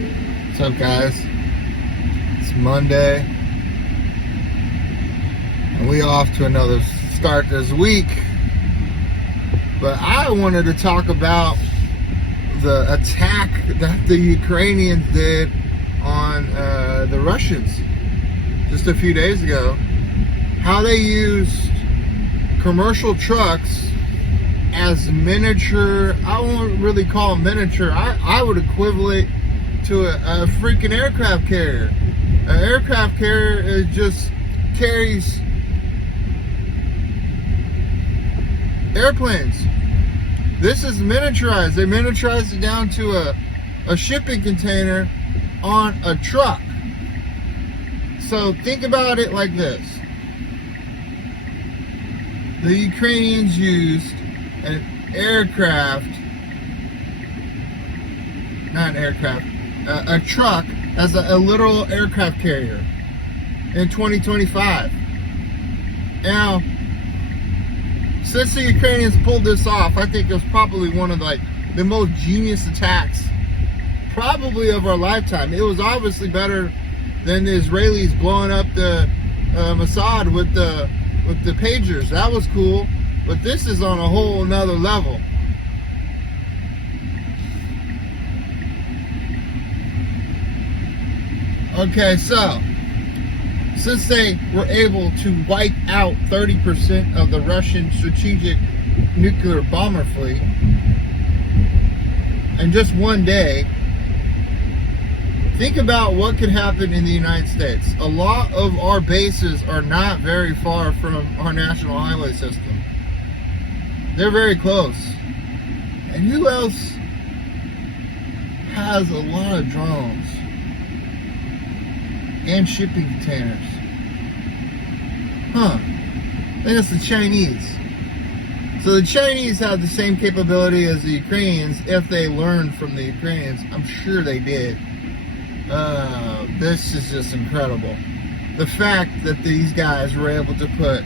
What's up, guys? It's Monday, and we off to another start this week. But I wanted to talk about the attack that the Ukrainians did on the Russians just a few days ago. How they used commercial trucks as miniature, I won't really call them miniature, I would equivalent to a freaking aircraft carrier. An aircraft carrier just carries airplanes. This is miniaturized. They miniaturized it down to a shipping container on a truck. So think about it like this. The Ukrainians used an aircraft, not an aircraft, a truck as a literal aircraft carrier in 2025. Now, since the Ukrainians pulled this off, I think it was probably one of the most genius attacks probably of our lifetime. It was obviously better than the Israelis blowing up the Mossad with the pagers. That was cool, but this is on a whole nother level. Okay, so since they were able to wipe out 30% of the Russian strategic nuclear bomber fleet in just one day, think about what could happen in the United States. A lot of our bases are not very far from our national highway system. They're very close. And who else has a lot of drones and shipping containers? I think it's the Chinese. So the Chinese have the same capability as the Ukrainians if they learned from the Ukrainians. I'm sure they did. This is just incredible. The fact that these guys were able to put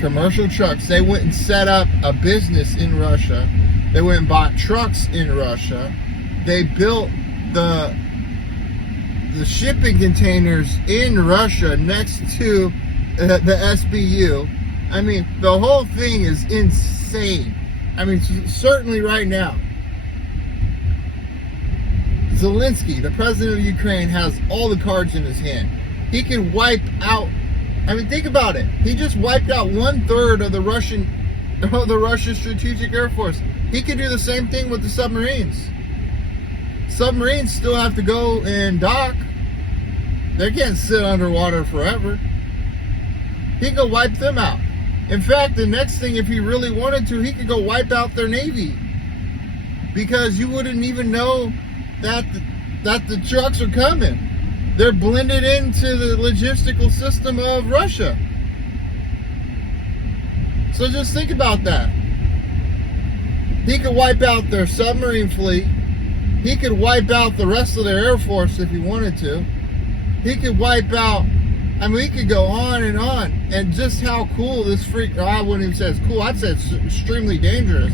commercial trucks, they went and set up a business in Russia. They went and bought trucks in Russia. They built the shipping containers in Russia next to the SBU. I mean, the whole thing is insane. I mean, certainly right now, Zelensky, the president of Ukraine, has all the cards in his hand. He can wipe out, I mean, think about it. He just wiped out 1/3 of the Russian strategic air force. He could do the same thing with the submarines. Submarines still have to go and dock. They can't sit underwater forever. He could wipe them out. In fact, the next thing, if he really wanted to, he could go wipe out their navy, because you wouldn't even know that the trucks are coming. They're blended into the logistical system of Russia. So just think about that. He could wipe out their submarine fleet. He could wipe out the rest of their air force if he wanted to. He could wipe out, I mean, he could go on. And just how cool this I wouldn't even say it's cool, I'd say it's extremely dangerous.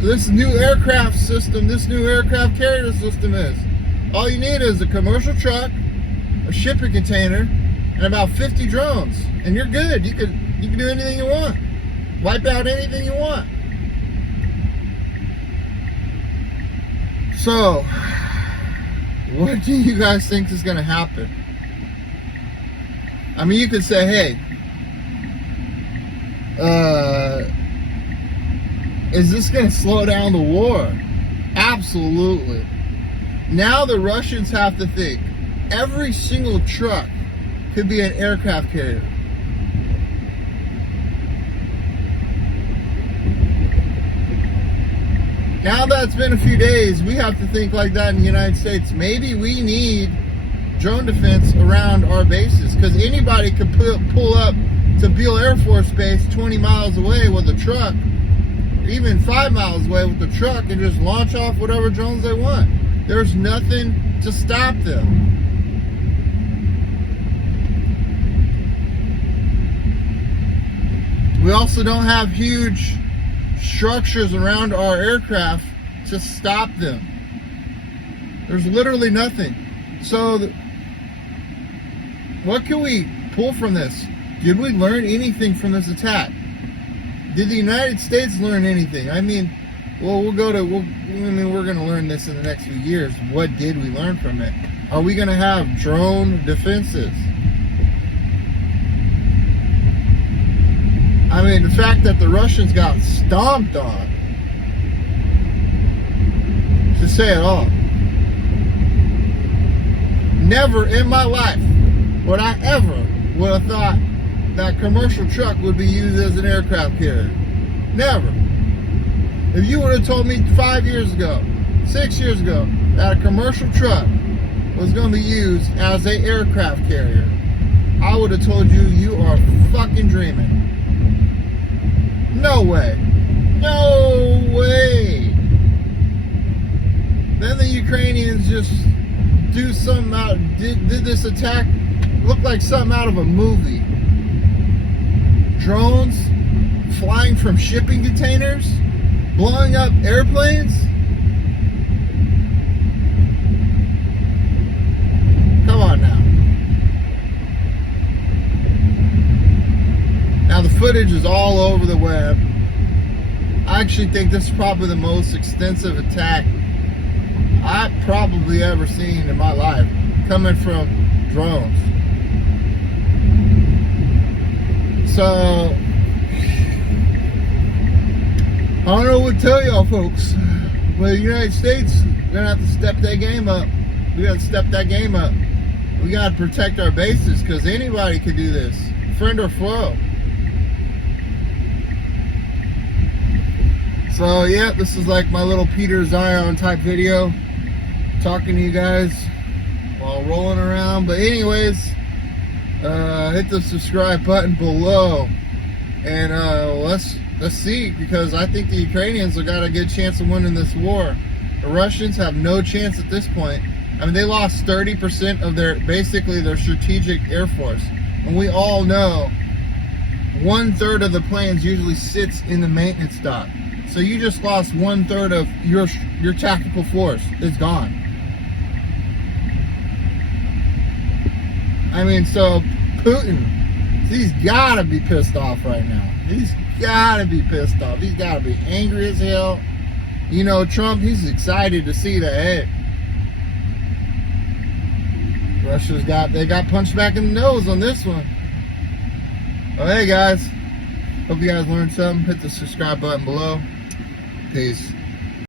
This new aircraft system, this new aircraft carrier system is. All you need is a commercial truck, a shipping container, and about 50 drones. And you're good. You can do anything you want. Wipe out anything you want. So, what do you guys think is going to happen? I mean, you could say, hey, is this going to slow down the war? Absolutely. Now the Russians have to think every single truck could be an aircraft carrier. Now that it's been a few days, we have to think like that in the United States. Maybe we need drone defense around our bases, because anybody could pull up to Beale Air Force Base 20 miles away with a truck, even 5 miles away with the truck, and just launch off whatever drones they want. There's nothing to stop them. We also don't have huge structures around our aircraft to stop them. There's literally nothing. So, what can we pull from this? Did we learn anything from this attack? Did the United States learn anything? I mean, well, we're going to learn this in the next few years. What did we learn from it? Are we going to have drone defenses? I mean, the fact that the Russians got stomped on, to say it all. Never in my life would I ever would have thought that commercial truck would be used as an aircraft carrier. Never. If you would have told me 5 years ago, 6 years ago, that a commercial truck was going to be used as an aircraft carrier, I would have told you, you are fucking dreaming. No way. No way. Then the Ukrainians just do something out, did this attack look like something out of a movie. Drones flying from shipping containers, blowing up airplanes. Come on now. Now the footage is all over the web. I actually think this is probably the most extensive attack I've probably ever seen in my life, coming from drones. So, I don't know what to tell y'all folks. But the United States, we're going to have to step that game up. We got to step that game up. We got to protect our bases, because anybody could do this, friend or foe. So, yeah, this is like my little Peter Zion type video, talking to you guys while rolling around. But anyways, hit the subscribe button below, and let's see, because I think the Ukrainians have got a good chance of winning this war. The Russians have no chance at this point. I mean, they lost 30% of basically their strategic air force, and we all know 1/3 of the planes usually sits in the maintenance dock. So you just lost 1/3 of your tactical force. It's gone. I mean, so Putin, he's got to be pissed off right now. He's got to be pissed off. He's got to be angry as hell. You know, Trump, he's excited to see that, hey, they got punched back in the nose on this one. Well, hey guys, hope you guys learned something. Hit the subscribe button below. Peace.